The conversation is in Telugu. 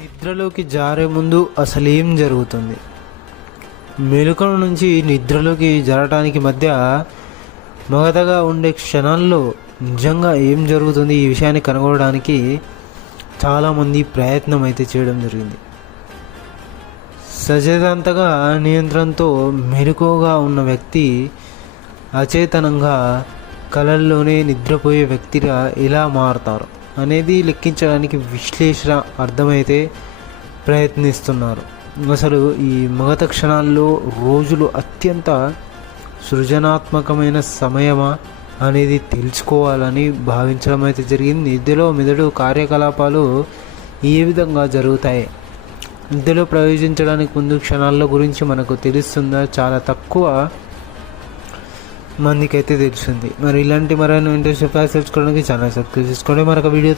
నిద్రలోకి జారే ముందు అసలేం జరుగుతుంది? మెలకువ నుంచి నిద్రలోకి జారటానికి మధ్య మగతగా ఉండే క్షణాల్లో నిజంగా ఏం జరుగుతుంది ఈ విషయాన్ని కనుగొనడానికి చాలామంది ప్రయత్నం అయితే చేయడం జరిగింది. సచేతంతగా నియంత్రణతో మెలకువగా ఉన్న వ్యక్తి అచేతనంగా కలల్లోనే నిద్రపోయే వ్యక్తిగా ఎలా మారతారు అనేది లెక్కించడానికి విశ్లేషణ అర్థమైతే ప్రయత్నిస్తున్నారు. అసలు ఈ మగత క్షణాల్లో రోజులు అత్యంత సృజనాత్మకమైన సమయమా అనేది తెలుసుకోవాలని భావించడం అయితే జరిగింది. నిద్రలో మెదడు కార్యకలాపాలు ఏ విధంగా జరుగుతాయి, నిద్రలో ప్రవేశించడానికి ముందు క్షణాల గురించి మనకు తెలుస్తుందా? చాలా తక్కువ మందికి అయితే తెలుస్తుంది. మరి ఇలాంటి మరైనా ఇంట్రెస్ట్ తెలుసుకోవడానికి ఛానల్ సబ్స్క్రైబ్ చేసుకోండి. మరొక వీడియో